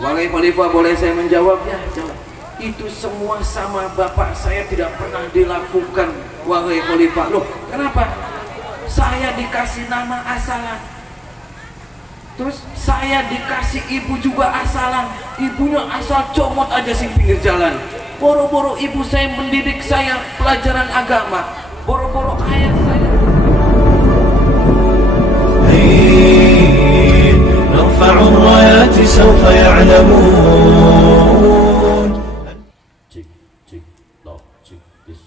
Wahai Khalifah, boleh saya menjawabnya? Jawab. Itu semua sama bapak saya tidak pernah dilakukan, wahai Khalifah. Loh, kenapa? Saya dikasih nama asalan, terus saya dikasih ibu juga asalan. Ibunya asal comot aja sih pinggir jalan. Boro-boro ibu saya mendidik saya pelajaran agama, boro-boro ayah saya. نرفع الرايات سوف يعلمون. Cik, cik, lock, cik, bis.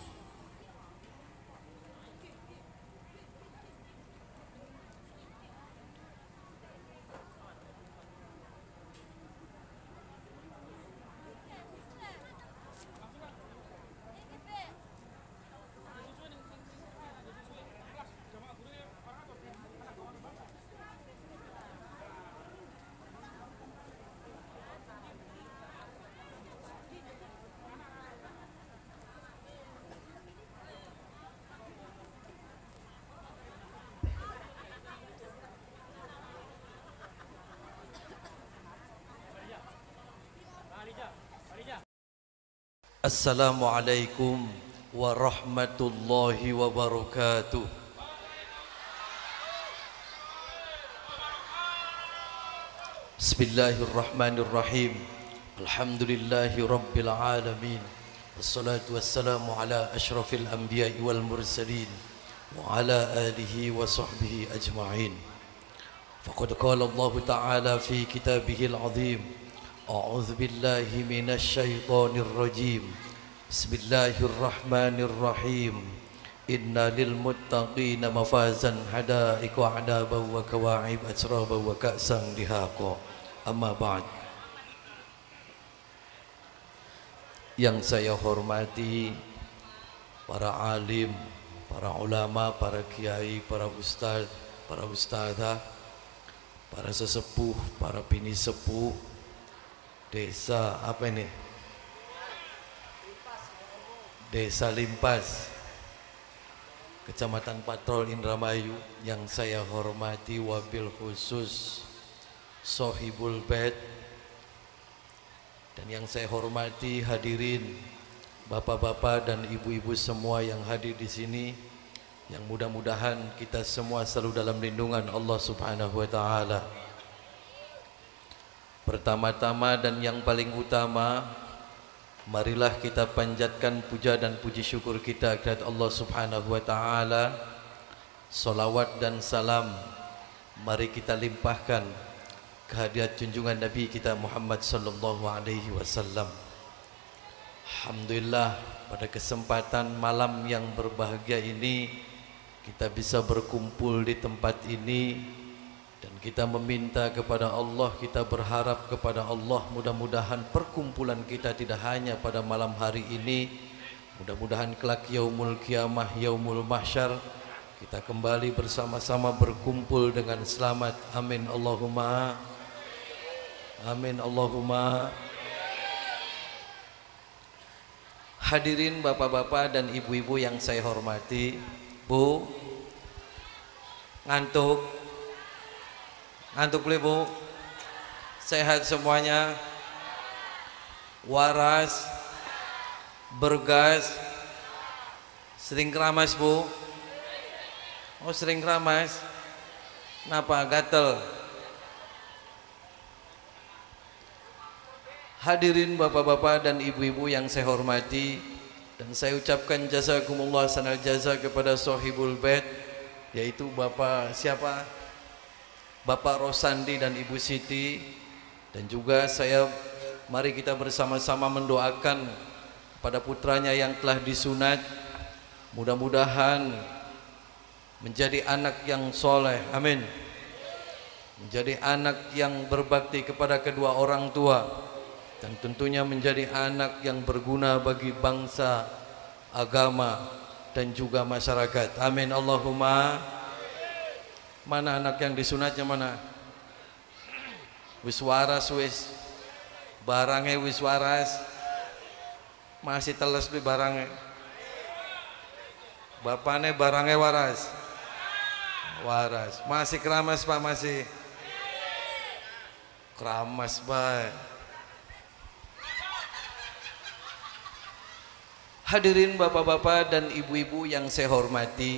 Assalamualaikum warahmatullahi wabarakatuh. Bismillahirrahmanirrahim. Alhamdulillahi rabbil alamin. Wassalatu wassalamu ala asyrafil anbiya'i wal mursalin wa ala alihi wa sahbihi ajma'in. Faqad qala Allah ta'ala fi kitabihil azim. A'udzu billahi minasy syaithanir rajim. Bismillahirrahmanirrahim. Inna lil muttaqina mafazan hadaiqa a'daban wa kawa'ib atraba wa ka'san dihaqa. Amma ba'd. Yang saya hormati para alim, para ulama, para kiai, para ustaz, para ustazah, para sesepuh, para bini sepuh desa apa ini? Desa Limpas, Kecamatan Patrol, Indramayu, yang saya hormati wabil khusus Sohibul Bait, dan yang saya hormati hadirin bapak-bapak dan ibu-ibu semua yang hadir di sini, yang mudah-mudahan kita semua selalu dalam lindungan Allah Subhanahu wa taala. Pertama-tama dan yang paling utama, marilah kita panjatkan puja dan puji syukur kita kepada Allah Subhanahu wa taala. Salawat dan salam mari kita limpahkan kehadirat junjungan Nabi kita Muhammad sallallahu alaihi wasallam. Alhamdulillah, pada kesempatan malam yang berbahagia ini kita bisa berkumpul di tempat ini. Dan kita meminta kepada Allah, kita berharap kepada Allah, mudah-mudahan perkumpulan kita tidak hanya pada malam hari ini, mudah-mudahan kelak yaumul kiamah, yaumul mahsyar, kita kembali bersama-sama berkumpul dengan selamat. Amin Allahumma amin Allahumma. Hadirin bapak-bapak dan ibu-ibu yang saya hormati, Bu, ngantuk boleh Bu? Sehat semuanya? Waras? Bergas? Sering keramas Bu? Oh, sering keramas? Kenapa? Gatel? Hadirin bapak-bapak dan ibu-ibu yang saya hormati, dan saya ucapkan jazakumullah sanal jaza kepada Sohibul Bait, yaitu Bapak siapa? Bapak Rosandi dan Ibu Siti. Dan juga saya, mari kita bersama-sama mendoakan pada putranya yang telah disunat, mudah-mudahan menjadi anak yang soleh, amin, menjadi anak yang berbakti kepada kedua orang tua, dan tentunya menjadi anak yang berguna bagi bangsa, agama, dan juga masyarakat, amin Allahumma. Mana anak yang disunatnya mana? Wis waras wis, barangnya wis waras, masih teles beli barangnya. Bapaknya barangnya waras, masih keramas Pak, masih keramas Pak. Hadirin bapak-bapak dan ibu-ibu yang saya hormati,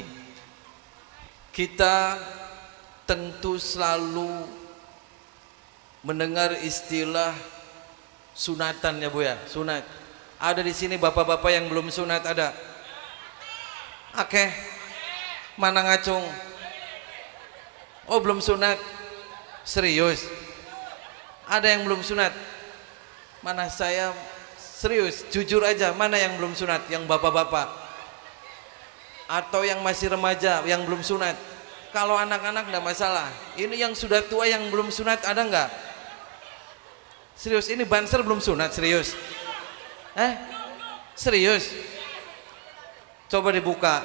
kita tentu selalu mendengar istilah sunatan ya Bu ya, sunat. Ada di sini bapak-bapak yang belum sunat ada? Oke. Mana ngacung? Oh belum sunat. Serius? Ada yang belum sunat? Mana saya serius, jujur aja, mana yang belum sunat? Yang bapak-bapak atau yang masih remaja yang belum sunat? Kalau anak-anak enggak masalah. Ini yang sudah tua yang belum sunat ada enggak? Serius, ini Banser belum sunat, serius? Serius? Coba dibuka.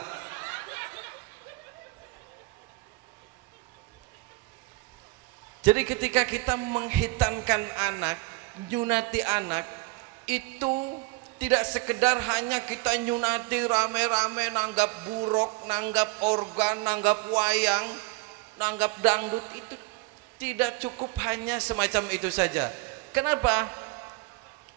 Jadi ketika kita menghitankan anak, nyunati anak, itu tidak sekedar hanya kita nyunati rame-rame, nanggap burok, nanggap organ, nanggap wayang, nanggap dangdut, itu tidak cukup hanya semacam itu saja. Kenapa?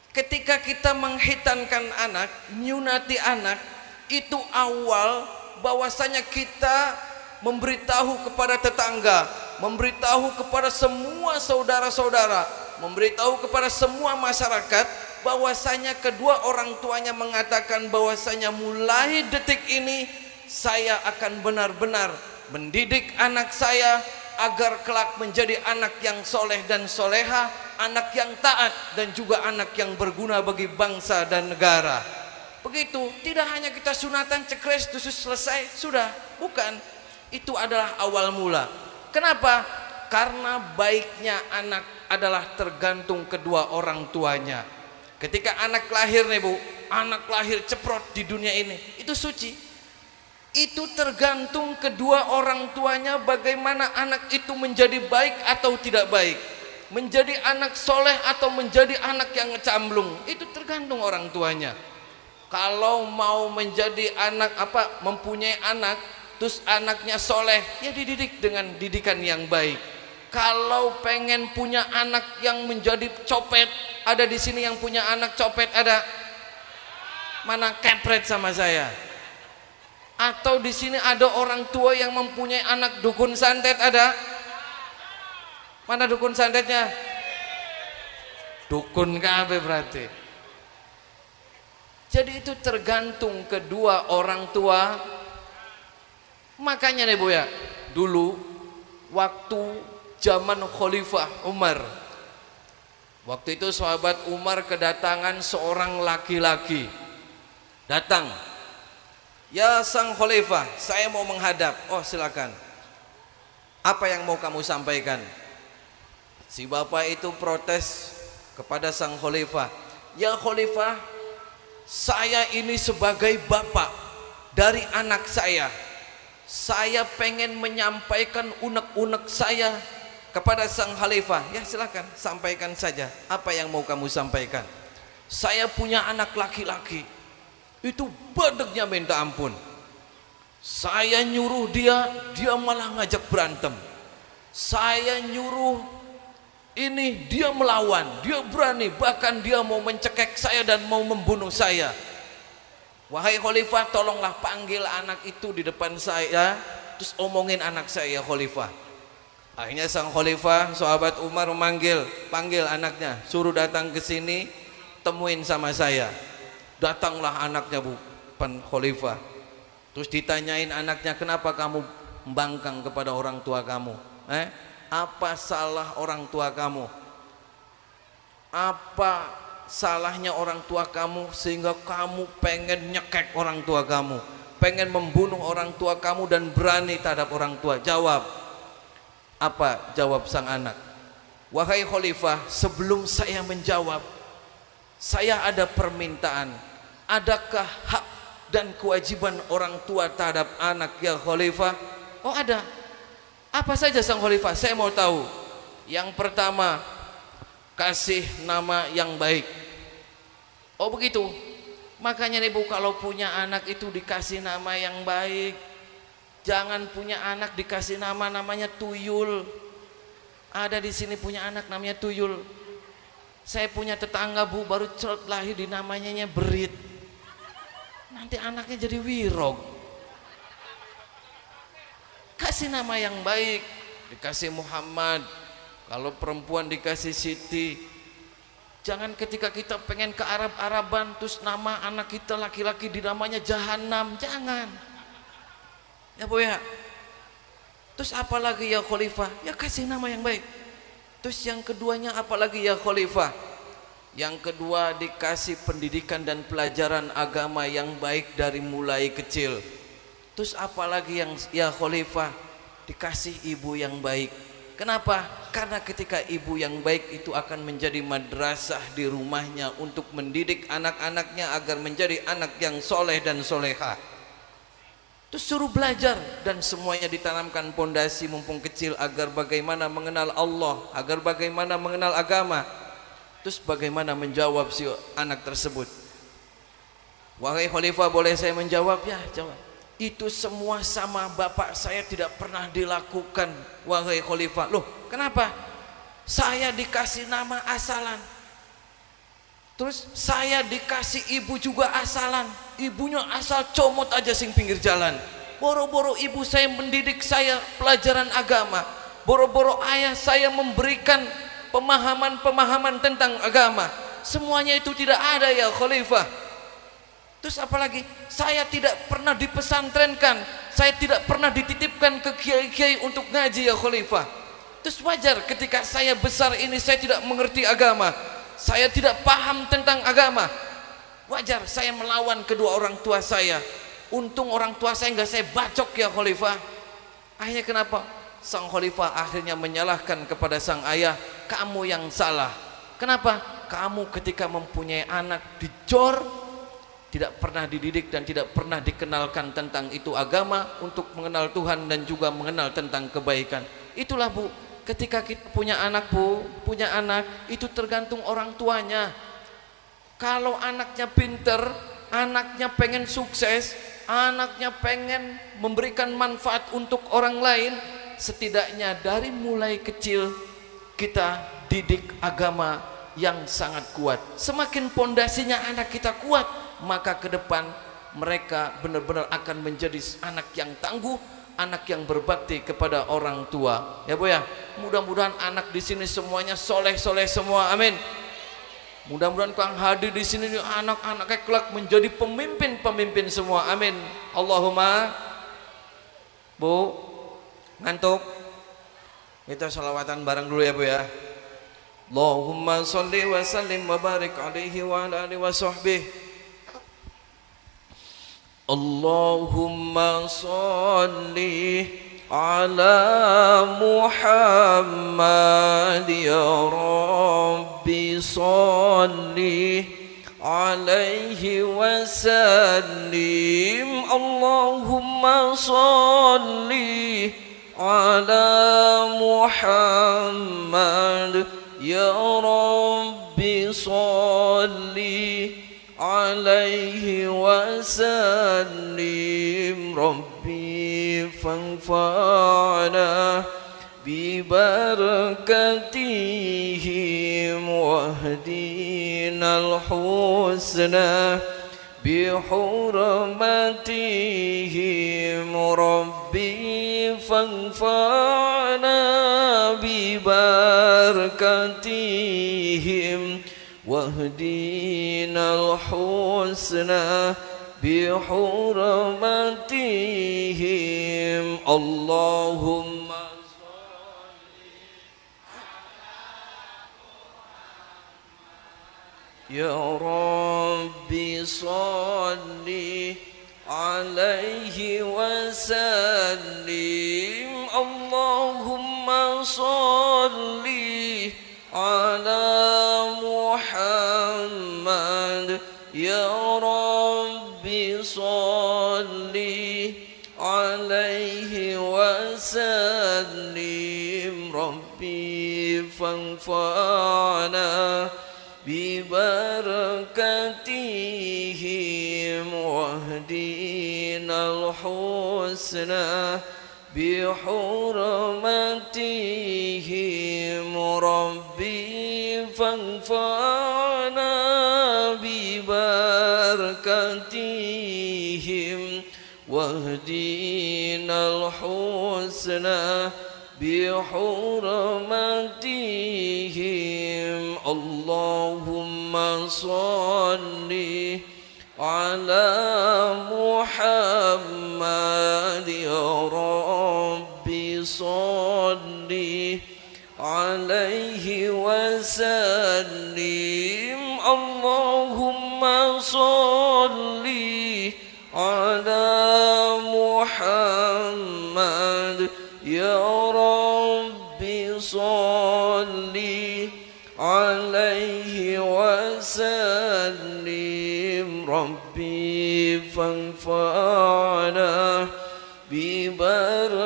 Ketika kita menghitankan anak, nyunati anak, itu awal bahwasanya kita memberitahu kepada tetangga, memberitahu kepada semua saudara-saudara, memberitahu kepada semua masyarakat bahwasanya kedua orang tuanya mengatakan bahwasanya mulai detik ini saya akan benar-benar mendidik anak saya agar kelak menjadi anak yang soleh dan soleha, anak yang taat dan juga anak yang berguna bagi bangsa dan negara. Begitu, tidak hanya kita sunatan cekres terus selesai, sudah, bukan. Itu adalah awal mula. Kenapa? Karena baiknya anak adalah tergantung kedua orang tuanya. Ketika anak lahir nih Bu, anak lahir ceprot di dunia ini, itu suci. Itu tergantung kedua orang tuanya bagaimana anak itu menjadi baik atau tidak baik, menjadi anak soleh atau menjadi anak yang ngecamblung, itu tergantung orang tuanya. Kalau mau menjadi anak mempunyai anak terus anaknya soleh, ya dididik dengan didikan yang baik. Kalau pengen punya anak yang menjadi copet, ada di sini yang punya anak copet ada? Mana kepret sama saya? Atau di sini ada orang tua yang mempunyai anak dukun santet ada? Mana dukun santetnya? Dukun kabeh berarti. Jadi itu tergantung kedua orang tua. Makanya nih Bu ya, dulu waktu zaman Khalifah Umar, waktu itu sahabat Umar kedatangan seorang laki-laki. Datang, ya sang Khalifah, saya mau menghadap. Oh silakan, apa yang mau kamu sampaikan? Si bapak itu protes kepada sang Khalifah, ya Khalifah, saya ini sebagai bapak dari anak saya pengen menyampaikan unek-unek saya kepada sang Khalifah. Ya silakan, sampaikan saja. Apa yang mau kamu sampaikan? Saya punya anak laki-laki, itu badeknya minta ampun. Saya nyuruh dia malah ngajak berantem. Saya nyuruh ini, dia melawan, dia berani, bahkan dia mau mencekek saya dan mau membunuh saya. Wahai Khalifah, tolonglah panggil anak itu di depan saya, terus omongin anak saya Khalifah. Akhirnya sang Khalifah, sahabat Umar panggil anaknya, suruh datang ke sini, temuin sama saya. Datanglah anaknya Bu, pan Khalifah. Terus ditanyain anaknya, kenapa kamu membangkang kepada orang tua kamu? Apa salah orang tua kamu? Apa salahnya orang tua kamu sehingga kamu pengen nyekek orang tua kamu, pengen membunuh orang tua kamu dan berani terhadap orang tua? Jawab. Apa jawab sang anak? Wahai Khalifah, sebelum saya menjawab, saya ada permintaan. Adakah hak dan kewajiban orang tua terhadap anak ya Khalifah? Oh ada. Apa saja sang Khalifah? Saya mau tahu. Yang pertama, kasih nama yang baik. Oh begitu. Makanya nih Bu, kalau punya anak itu dikasih nama yang baik. Jangan punya anak dikasih namanya tuyul. Ada di sini punya anak namanya tuyul. Saya punya tetangga Bu, baru lahir di namanya Berit. nanti anaknya jadi Wirog. Kasih nama yang baik, dikasih Muhammad. Kalau perempuan dikasih Siti. Jangan ketika kita pengen ke Arab-Araban terus nama anak kita laki-laki dinamanya Jahanam, jangan. Ya Bu ya. Terus apalagi ya Khalifah? Ya kasih nama yang baik. Terus yang keduanya apalagi ya Khalifah? Yang kedua dikasih pendidikan dan pelajaran agama yang baik dari mulai kecil. Terus apalagi yang ya Khalifah? Dikasih ibu yang baik. Kenapa? Karena ketika ibu yang baik itu akan menjadi madrasah di rumahnya untuk mendidik anak-anaknya agar menjadi anak yang soleh dan soleha. Terus suruh belajar dan semuanya ditanamkan pondasi mumpung kecil agar bagaimana mengenal Allah, agar bagaimana mengenal agama. Terus bagaimana menjawab si anak tersebut? Wahai Khalifah, boleh saya menjawab? Ya, jawab. Itu semua sama bapak saya tidak pernah dilakukan, wahai Khalifah. Loh, kenapa? Saya dikasih nama asalan. Terus saya dikasih ibu juga asalan. Ibunya asal comot aja sing pinggir jalan. Boro-boro ibu saya mendidik saya pelajaran agama. Boro-boro ayah saya memberikan pemahaman-pemahaman tentang agama. Semuanya itu tidak ada ya Khalifah. Terus apalagi? Saya tidak pernah dipesantrenkan. Saya tidak pernah dititipkan ke kiai-kiai untuk ngaji ya Khalifah. Terus wajar ketika saya besar ini saya tidak mengerti agama. Saya tidak paham tentang agama. Wajar saya melawan kedua orang tua saya. Untung orang tua saya enggak saya bacok ya Khalifah. Akhirnya kenapa? Sang Khalifah akhirnya menyalahkan kepada sang ayah, kamu yang salah. Kenapa? Kamu ketika mempunyai anak dijor, tidak pernah dididik dan tidak pernah dikenalkan tentang itu agama untuk mengenal Tuhan dan juga mengenal tentang kebaikan. Itulah Bu, ketika kita punya anak Bu, punya anak itu tergantung orang tuanya. Kalau anaknya pinter, anaknya pengen sukses, anaknya pengen memberikan manfaat untuk orang lain, setidaknya dari mulai kecil kita didik agama yang sangat kuat. Semakin pondasinya anak kita kuat, maka ke depan mereka benar-benar akan menjadi anak yang tangguh, anak yang berbakti kepada orang tua. Ya Bu ya, mudah-mudahan anak di sini semuanya soleh-soleh semua, amin. Mudah-mudahan Kang hadir di sini anak-anak kelak menjadi pemimpin-pemimpin semua, amin. Allahumma. Bu, ngantuk? Kita sholawatan bareng dulu ya Bu ya. Allahumma sholli wa sallim wa barik alaihi wa ala alihi wa sahbihi. Allahumma sholli ala Muhammad ya Rabbi sholli alaihi wa sallim. Allahumma sholli ala Muhammad ya Rabbi sholli alaihi wa sallim. Rabbi fanfa'na bi barakatihim wahdinal husna bi hurmatihim. Rabbi fanfa'na bi barakatihim wahdinal husna bi hurmatihim. Allahumma ya Rabbi sholli alaihi wa sallim. Allahumma sholli ala Muhammad ya Rabbi sholli alaihi wa sallim. Rabbi fanfa'na bi barakatihim wahdinal husna bi hurmatihim. Rabbi fanfa'na bi barakatihim الحسنى بحرمتهم اللهم صل على محمد يا رب صل عليه وسلم اللهم صل على محمد يا رب صل عليه وسلم ربي فانفعنا ببركتهم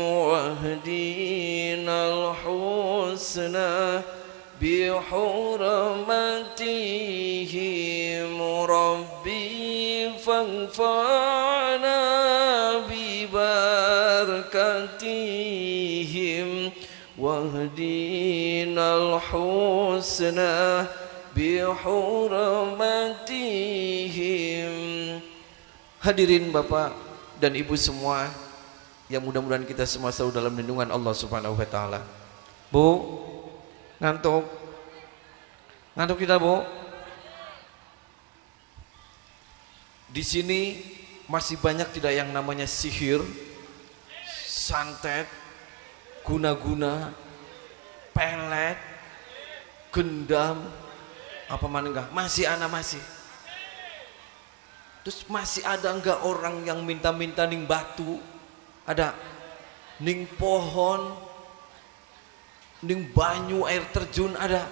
واهدنا الحسنى بحرمتهم ربي فانفعنا ببركتهم واهدنا الحسنى بحرمتهم. Hadirin Bapak dan Ibu semua yang mudah-mudahan kita semua selalu dalam lindungan Allah Subhanahu wa taala. Bu, ngantuk? Ngantuk kita, Bu? Di sini masih banyak tidak yang namanya sihir, santet, guna-guna, pelet, gendam, apa mana enggak? Masih anak masih. Terus masih ada enggak orang yang minta-minta ning batu? Ada ning pohon, ning banyu air terjun ada.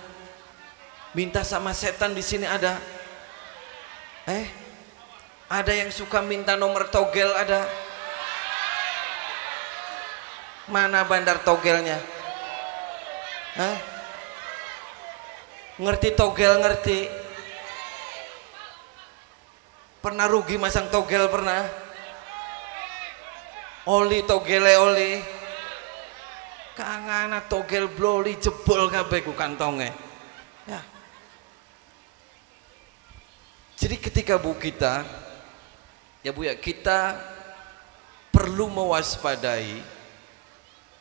Minta sama setan di sini ada. Ada yang suka minta nomor togel ada. Mana bandar togelnya? Ngerti togel ngerti? Pernah rugi masang togel pernah? Oli togele oli. Kangana togel bloli jebol kabeh ku kantonge. Ya. Jadi ketika Bu kita ya Bu ya, kita perlu mewaspadai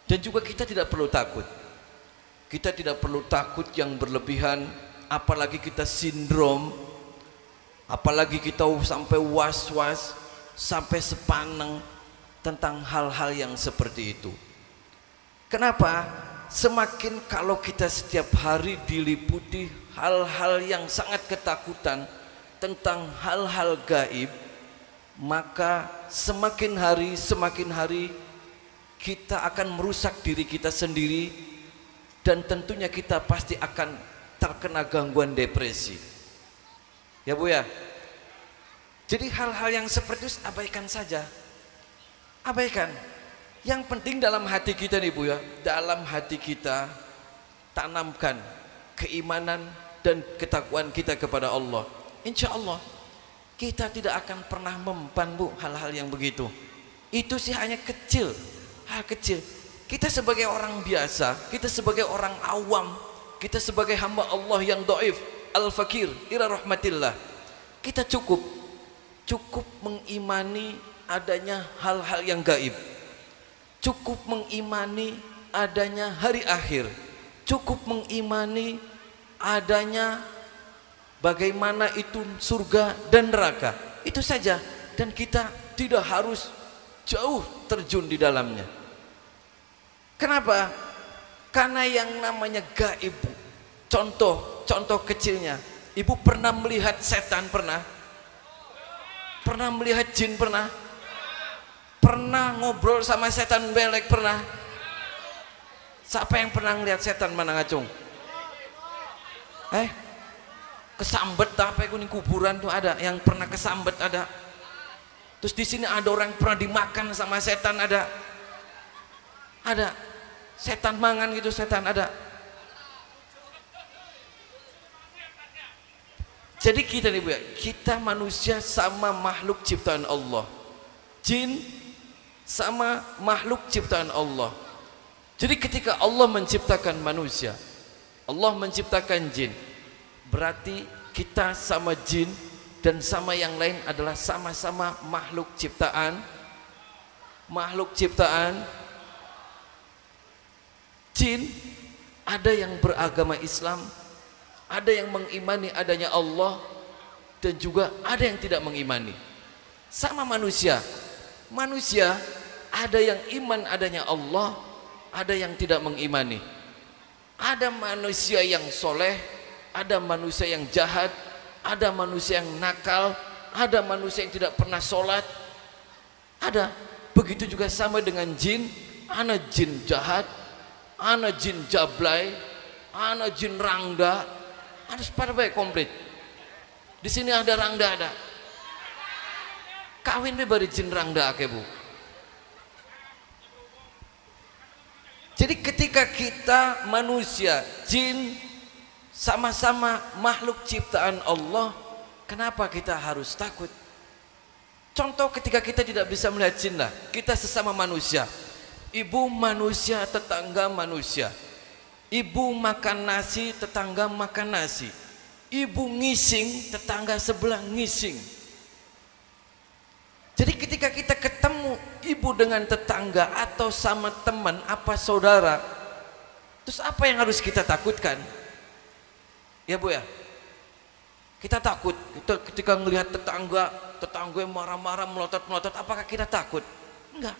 dan juga kita tidak perlu takut. Kita tidak perlu takut yang berlebihan, apalagi kita sindrom, apalagi kita sampai was-was, sampai sepaneng tentang hal-hal yang seperti itu. Kenapa? Semakin kalau kita setiap hari diliputi hal-hal yang sangat ketakutan tentang hal-hal gaib, maka semakin hari kita akan merusak diri kita sendiri, dan tentunya kita pasti akan terkena gangguan depresi. Ya Bu ya. Jadi hal-hal yang seperti itu abaikan saja. Abaikan. Yang penting dalam hati kita nih Bu ya, dalam hati kita tanamkan keimanan dan ketakwaan kita kepada Allah. Insya Allah kita tidak akan pernah mempan Bu hal-hal yang begitu. Itu sih hanya kecil, hal kecil. Kita sebagai orang biasa, kita sebagai orang awam, kita sebagai hamba Allah yang dhaif, al-fakir ila rahmatillah, kita cukup mengimani adanya hal-hal yang gaib, cukup mengimani adanya hari akhir, cukup mengimani adanya bagaimana itu surga dan neraka. Itu saja, dan kita tidak harus jauh terjun di dalamnya. Kenapa? Karena yang namanya gaib, contoh kecilnya, Ibu pernah melihat setan? Pernah melihat jin? Pernah ngobrol sama setan belek? Pernah? Siapa yang pernah ngelihat setan? Mana ngacung? Kesambet apa kuning kuburan tuh ada yang pernah kesambet ada. Terus di sini ada orang pernah dimakan sama setan ada. Setan mangan gitu, setan ada. Jadi kita nih Bu ya, kita manusia sama makhluk ciptaan Allah. Jin sama makhluk ciptaan Allah. Jadi ketika Allah menciptakan manusia, Allah menciptakan jin, berarti kita sama jin dan sama yang lain adalah sama-sama makhluk ciptaan makhluk ciptaan jin, ada yang beragama Islam, ada yang mengimani adanya Allah, dan juga ada yang tidak mengimani. Sama manusia, manusia ada yang iman adanya Allah, ada yang tidak mengimani. Ada manusia yang soleh, ada manusia yang jahat, ada manusia yang nakal, ada manusia yang tidak pernah sholat. Ada. Begitu juga sama dengan jin. Ana jin jahat, ana jin jablay, ana jin rangda. Ada pada baik komplit. Di sini ada rangda ada. Kawin be bari jin rangda ake bu. Jadi ketika kita manusia, jin sama-sama makhluk ciptaan Allah, kenapa kita harus takut? Contoh ketika kita tidak bisa melihat jin lah, kita sesama manusia. Ibu manusia, tetangga manusia. Ibu makan nasi, tetangga makan nasi. Ibu ngising, tetangga sebelah ngising. Jadi ketika kita ketemu ibu dengan tetangga atau sama teman apa saudara, terus apa yang harus kita takutkan? Ya bu ya, kita takut. Kita ketika melihat tetangga yang marah-marah, melotot-melotot, apakah kita takut? Enggak.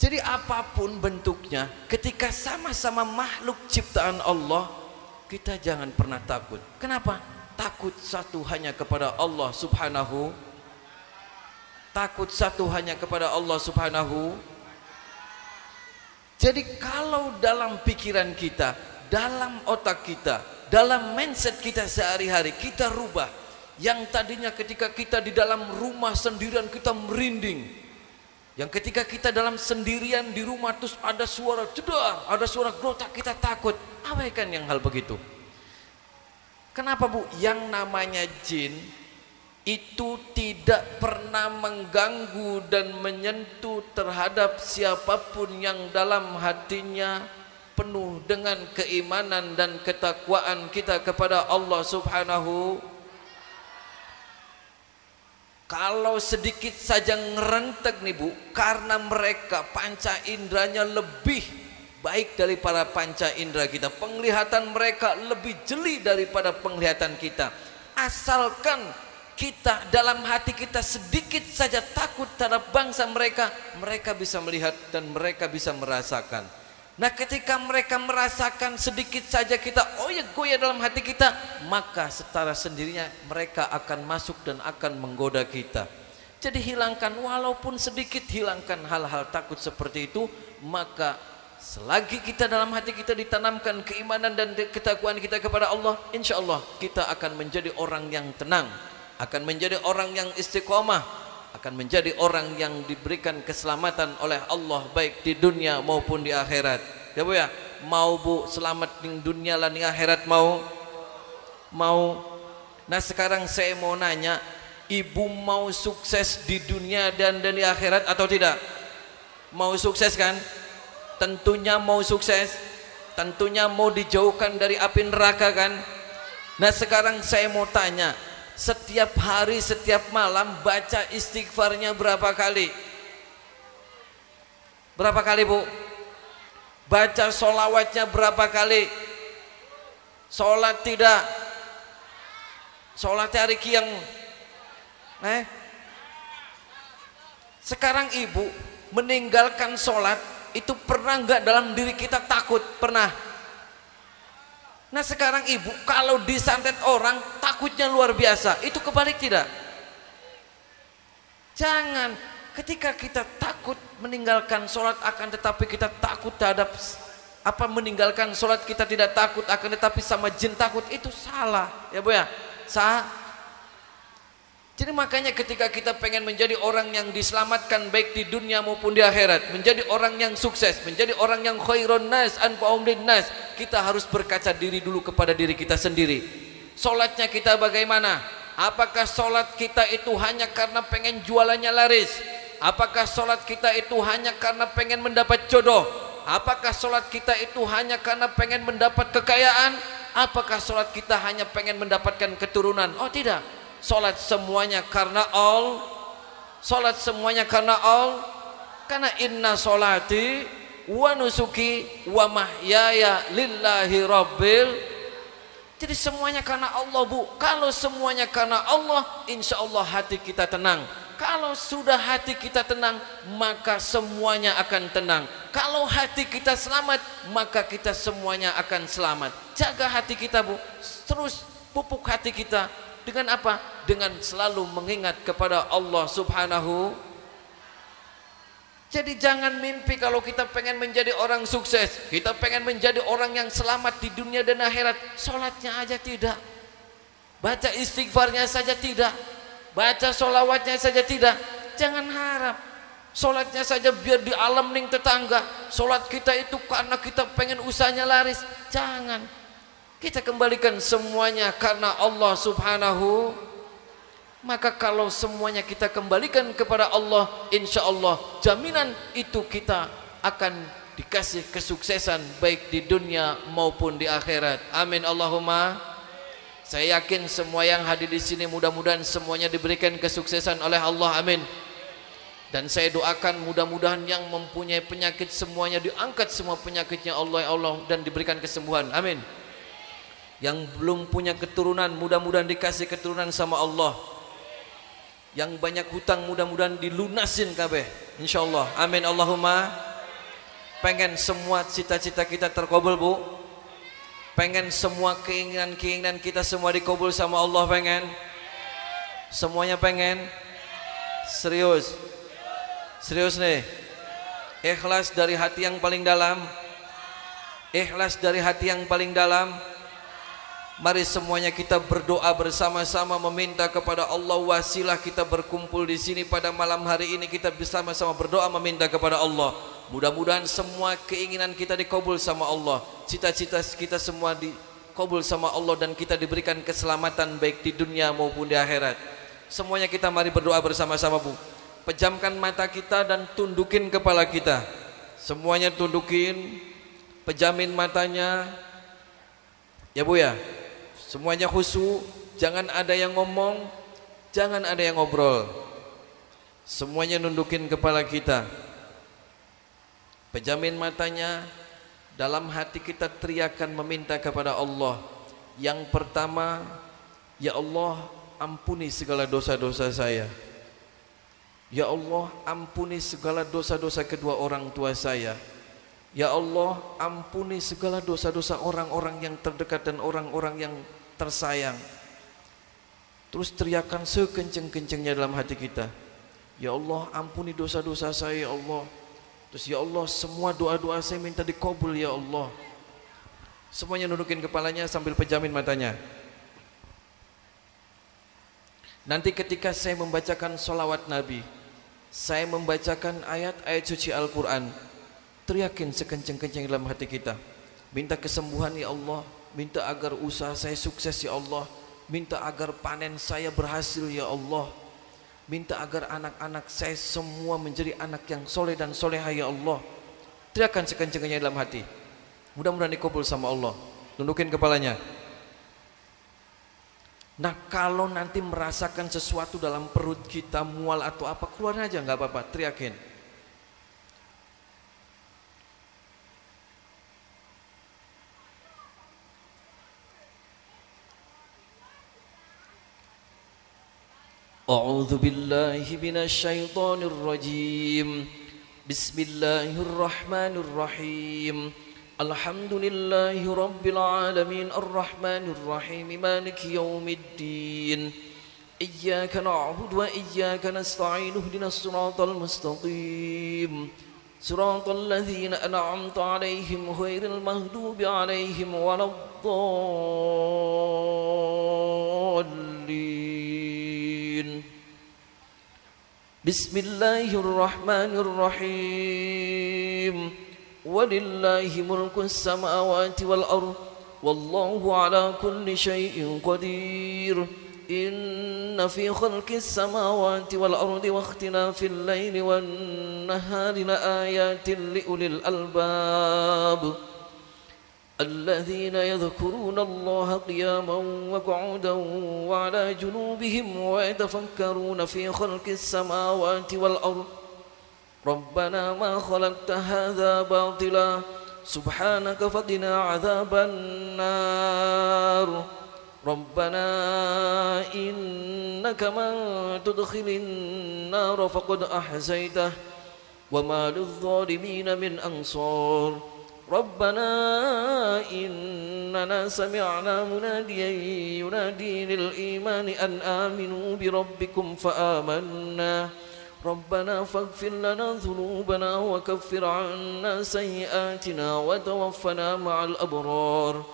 Jadi apapun bentuknya, ketika sama-sama makhluk ciptaan Allah, kita jangan pernah takut. Kenapa? Takut satu hanya kepada Allah Subhanahu. Takut satu hanya kepada Allah Subhanahu. Jadi kalau dalam pikiran kita, dalam otak kita, dalam mindset kita sehari-hari, kita rubah. Yang tadinya ketika kita di dalam rumah sendirian kita merinding, yang ketika kita dalam sendirian di rumah terus ada suara jedar, ada suara gerotak, kita takut. Abaikan yang hal begitu. Kenapa bu? Yang namanya jin itu tidak pernah mengganggu dan menyentuh terhadap siapapun yang dalam hatinya penuh dengan keimanan dan ketakwaan kita kepada Allah Subhanahu. Kalau sedikit saja ngerentek nih bu, karena mereka panca inderanya lebih baik daripada panca indera kita, penglihatan mereka lebih jeli daripada penglihatan kita. Asalkan kita dalam hati kita sedikit saja takut terhadap bangsa mereka, mereka bisa melihat dan mereka bisa merasakan. Nah ketika mereka merasakan sedikit saja kita goyah dalam hati kita, maka secara sendirinya mereka akan masuk dan akan menggoda kita. Jadi hilangkan walaupun sedikit, hilangkan hal-hal takut seperti itu. Maka selagi kita dalam hati kita ditanamkan keimanan dan ketakwaan kita kepada Allah, insya Allah kita akan menjadi orang yang tenang, akan menjadi orang yang istiqomah, akan menjadi orang yang diberikan keselamatan oleh Allah baik di dunia maupun di akhirat. Ya bu ya, mau bu selamat di dunia dan di akhirat mau? Nah sekarang saya mau nanya, ibu mau sukses di dunia dan di akhirat atau tidak? Mau sukses kan? Tentunya mau sukses, tentunya mau dijauhkan dari api neraka kan? Nah sekarang saya mau tanya, setiap hari, setiap malam baca istighfarnya berapa kali? Berapa kali bu? Baca sholawatnya berapa kali? Sholat tidak? Sholat hari kiang? Sekarang ibu meninggalkan sholat, itu pernah nggak dalam diri kita takut? Pernah. Nah sekarang ibu kalau disantet orang takutnya luar biasa, itu kebalik tidak? Jangan. Ketika kita takut meninggalkan sholat, akan tetapi kita takut terhadap meninggalkan sholat kita tidak takut, akan tetapi sama jin takut, itu salah ya bu ya, salah. Jadi makanya ketika kita pengen menjadi orang yang diselamatkan baik di dunia maupun di akhirat, menjadi orang yang sukses, menjadi orang yang khairun nas anfa'um linnas, kita harus berkaca diri dulu kepada diri kita sendiri. Sholatnya kita bagaimana? Apakah sholat kita itu hanya karena pengen jualannya laris? Apakah sholat kita itu hanya karena pengen mendapat jodoh? Apakah sholat kita itu hanya karena pengen mendapat kekayaan? Apakah sholat kita hanya pengen mendapatkan keturunan? Oh tidak. Sholat semuanya karena Allah. Sholat semuanya karena Allah. Karena inna sholati wa nusuki wa mahyaya lillahi rabbil. Jadi semuanya karena Allah, Bu. Kalau semuanya karena Allah, insya Allah hati kita tenang. Kalau sudah hati kita tenang, maka semuanya akan tenang. Kalau hati kita selamat, maka kita semuanya akan selamat. Jaga hati kita, Bu. Terus pupuk hati kita dengan apa? Dengan selalu mengingat kepada Allah Subhanahu. Jadi jangan mimpi kalau kita pengen menjadi orang sukses, kita pengen menjadi orang yang selamat di dunia dan akhirat, sholatnya aja tidak, baca istighfarnya saja tidak, baca sholawatnya saja tidak. Jangan harap sholatnya saja biar di alam ning tetangga, sholat kita itu karena kita pengen usahanya laris. Jangan, kita kembalikan semuanya karena Allah Subhanahu. Maka kalau semuanya kita kembalikan kepada Allah, insya Allah jaminan itu kita akan dikasih kesuksesan baik di dunia maupun di akhirat. Amin Allahumma. Saya yakin semua yang hadir di sini mudah-mudahan semuanya diberikan kesuksesan oleh Allah. Amin. Dan saya doakan mudah-mudahan yang mempunyai penyakit semuanya diangkat semua penyakitnya Allah ya Allah dan diberikan kesembuhan. Amin. Yang belum punya keturunan mudah-mudahan dikasih keturunan sama Allah. Yang banyak hutang mudah-mudahan dilunasin kabeh insyaallah. Amin Allahumma. Pengen semua cita-cita kita terkabul, Bu. Pengen semua keinginan-keinginan kita semua dikabul sama Allah. Pengen semuanya, pengen serius nih, ikhlas dari hati yang paling dalam, ikhlas dari hati yang paling dalam. Mari semuanya kita berdoa bersama-sama meminta kepada Allah wasilah kita berkumpul di sini pada malam hari ini. Kita bersama-sama berdoa meminta kepada Allah. Mudah-mudahan semua keinginan kita dikabul sama Allah. Cita-cita kita semua dikabul sama Allah dan kita diberikan keselamatan baik di dunia maupun di akhirat. Semuanya kita mari berdoa bersama-sama, Bu. Pejamkan mata kita dan tundukin kepala kita. Semuanya tundukin, pejamin matanya. Ya, Bu ya. Semuanya khusyuk, jangan ada yang ngomong, jangan ada yang ngobrol. Semuanya nundukin kepala kita. Pejamin matanya, dalam hati kita teriakan meminta kepada Allah. Yang pertama, ya Allah, ampuni segala dosa-dosa saya. Ya Allah, ampuni segala dosa-dosa kedua orang tua saya. Ya Allah, ampuni segala dosa-dosa orang-orang yang terdekat dan orang-orang yang tersayang. Terus teriakan sekenceng-kencengnya dalam hati kita. Ya Allah, ampuni dosa-dosa saya ya Allah. Terus ya Allah, semua doa-doa saya minta dikabul ya Allah. Semuanya nundukin kepalanya sambil pejamin matanya. Nanti ketika saya membacakan sholawat Nabi, saya membacakan ayat-ayat suci Al-Quran, teriakin sekenceng-kenceng dalam hati kita. Minta kesembuhan ya Allah, minta agar usaha saya sukses ya Allah, minta agar panen saya berhasil ya Allah, minta agar anak-anak saya semua menjadi anak yang soleh dan soleha ya Allah. Teriakan sekenceng-kencengnya dalam hati. Mudah-mudahan dikabul sama Allah. Tundukin kepalanya. Nah, kalau nanti merasakan sesuatu dalam perut kita mual atau apa, keluarin aja nggak apa-apa, teriakin. A'udzu billahi minasyaitonir rajim. Bismillahirrahmanirrahim. Alhamdulillahi rabbil alamin arrahmanir rahim maliki yaumiddin. Iyyaka na'budu wa iyyaka nasta'in ihdinas siratal mustaqim. Siratal ladzina an'amta 'alaihim ghairil maghdubi 'alaihim waladdallin. Bismillahirrahmanirrahim. Walillahi mulkus samawati wal ardh wallahu ala kulli syai'in qadir. Inna fi khalqis samawati wal ardi wa ikhtilafil laili wan nahari laayatin liulil albab. الذين يذكرون الله قياما وقعودا وعلى جنوبهم ويتفكرون في خلق السماوات والأرض ربنا ما خلقت هذا باطلا سبحانك فقنا عذاب النار ربنا إنك من تدخل النار فقد أحزيته وما للظالمين من أنصار ربنا إننا سمعنا مناديا ينادي للإيمان أن آمنوا بربكم فآمنا ربنا فاغفر لنا ذنوبنا وكفر عنا سيئاتنا وتوفنا مع الأبرار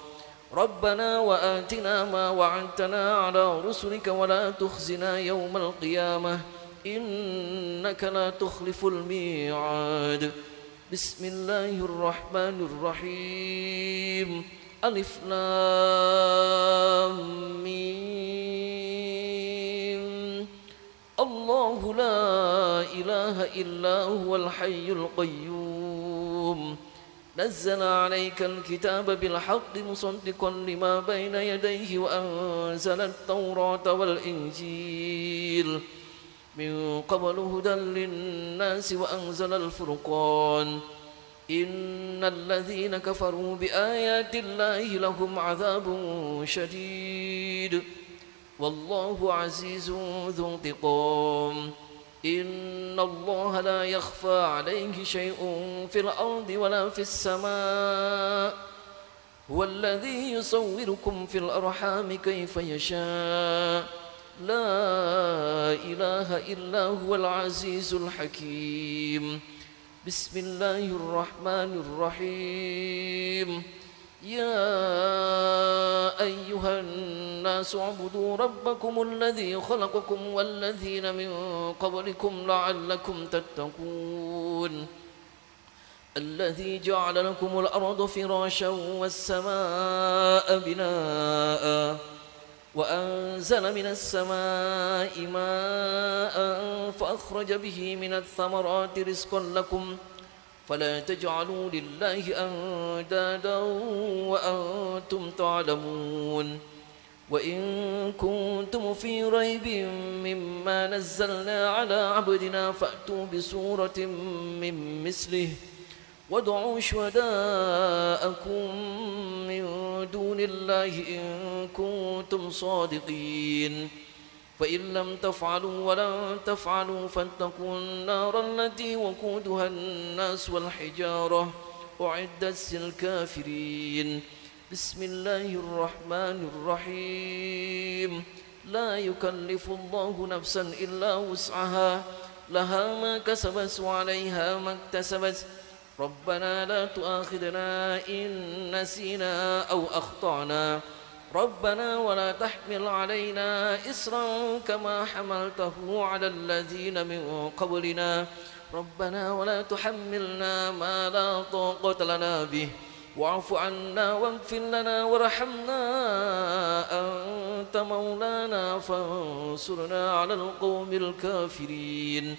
ربنا وآتنا ما وعدتنا على رسلك ولا تخزنا يوم القيامة إنك لا تخلف الميعاد بسم الله الرحمن الرحيم ألف لام ميم الله لا إله إلا هو الحي القيوم نزل عليك الكتاب بالحق مصدقا لما بين يديه وأنزل التوراة والإنجيل من قبل هدى للناس وأنزل الفرقان إن الذين كفروا بآيات الله لهم عذاب شديد والله عزيز ذو انتقام إن الله لا يخفى عليه شيء في الأرض ولا في السماء هو الذي يصوركم في الأرحام كيف يشاء لا إله إلا هو العزيز الحكيم بسم الله الرحمن الرحيم يا أيها الناس اعبدوا ربكم الذي خلقكم والذين من قبلكم لعلكم تتقون الذي جعل لكم الأرض فراشا والسماء بناء وأنزل من السماء ماء فأخرج به من الثمرات رزقا لكم فلا تجعلوا لله أندادا وأنتم تعلمون وإن كنتم في ريب مما نزلنا على عبدنا فأتوا بسورة من مثله وادعوا شهداءكم من دون الله إن كنتم صادقين فإن لم تفعلوا ولن تفعلوا فاتقوا النار التي وقودها الناس والحجارة أعدت للكافرين بسم الله الرحمن الرحيم لا يكلف الله نفسا إلا وسعها لها ما كسبت وعليها ما اكتسبت ربنا لا تؤاخذنا إن نسينا أو أخطأنا ربنا ولا تحمل علينا إصرا كما حملته على الذين من قبلنا ربنا ولا تحملنا ما لا طاقة لنا به واعف عنا واغفر لنا وارحمنا أنت مولانا فانصرنا على القوم الكافرين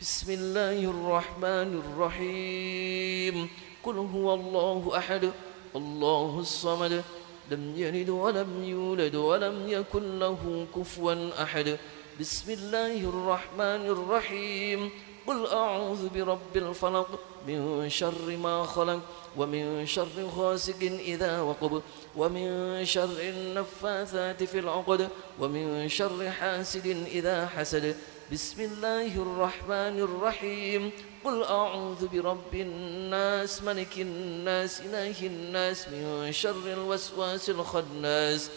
بسم الله الرحمن الرحيم قل هو الله أحد الله الصمد لم يلد ولم يولد ولم يكن له كفوا أحد بسم الله الرحمن الرحيم قل أعوذ برب الفلق من شر ما خلق ومن شر غاسق إذا وقب ومن شر النفاثات في العقد ومن شر حاسد إذا حسد بسم الله الرحمن الرحيم قل أعوذ برب الناس ملك الناس إله الناس من شر الوسواس الخناس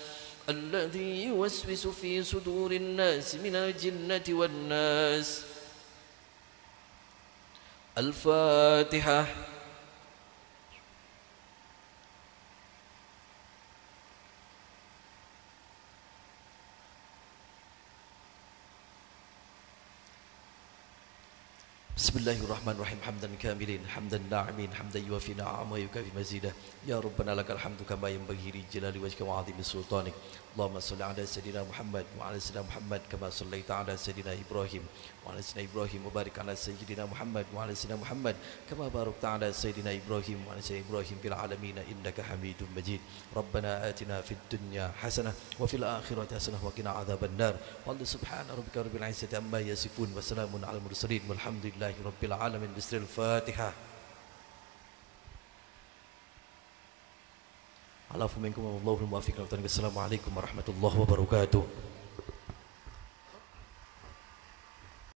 الذي يوسوس في صدور الناس من الجنة والناس الفاتحة بسم الله الرحمن الرحيم حمدا كاملين حمدا ناعمين حمدا يوافي نعمه ويكافي مزيده يا ربنا لك الحمد كما ينبغي لجلال وجهك وعظيم سلطانك اللهم صل على سيدنا محمد وعلى سيدنا محمد كما صليت على سيدنا إبراهيم وعلى سيدنا إبراهيم وبارك على سيدنا محمد وعلى سيدنا محمد كما باركت على سيدنا إبراهيم وعلى سيدنا إبراهيم في العالمين إنك حميد مجيد ربنا آتنا في الدنيا حسنة وفي الآخرة حسنة وقنا عذاب النار والله سبحان ربك رب العزة عما يصفون وسلام على المرسلين والحمد لله رب العالمين بسر الفاتحة على فمنكم والله الموفق. Assalamualaikum warahmatullahi wabarakatuh.